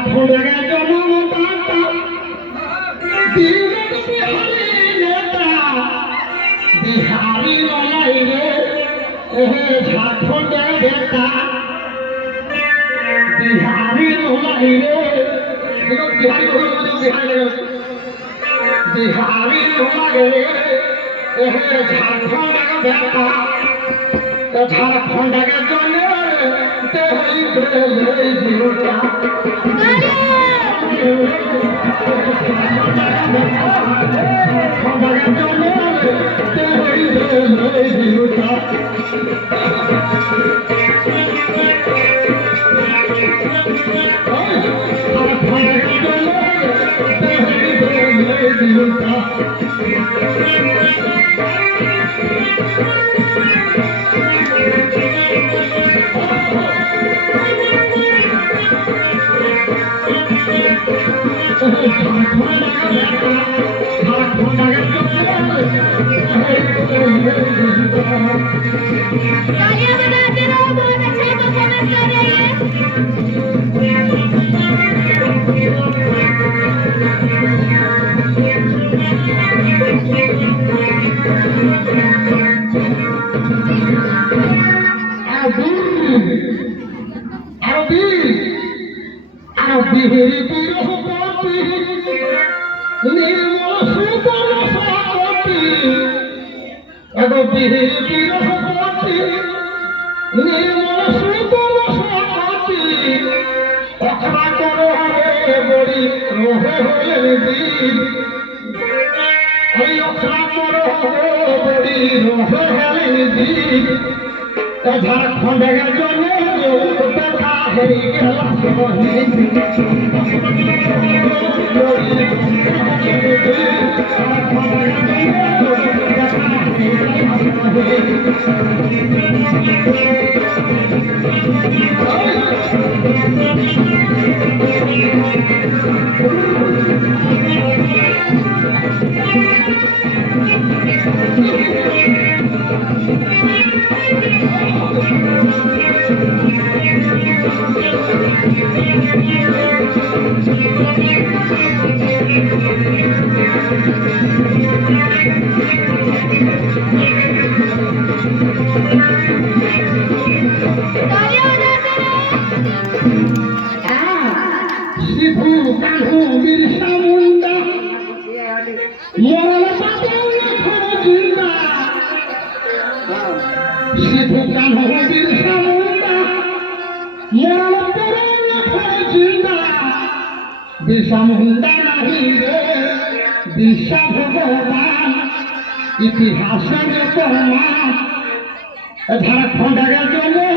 झारखंड के जनमदाता दीनक बिहारी नेता बिहारी लड़ाई रे ओहे झारखंड बेटा बिहारी लड़ाई रे बिहारी लड़ाई रे ओहे झारखंड बेटा तो झारखंड के जने तालियां बजाते रहो, बहुत अच्छे परफॉर्मेंस कर रहे हैं। झारखंड के जने देखा है बिरसामुंडा नहीं रे बिरसा भगवान इतिहास में प्रमाण झारखंड के जने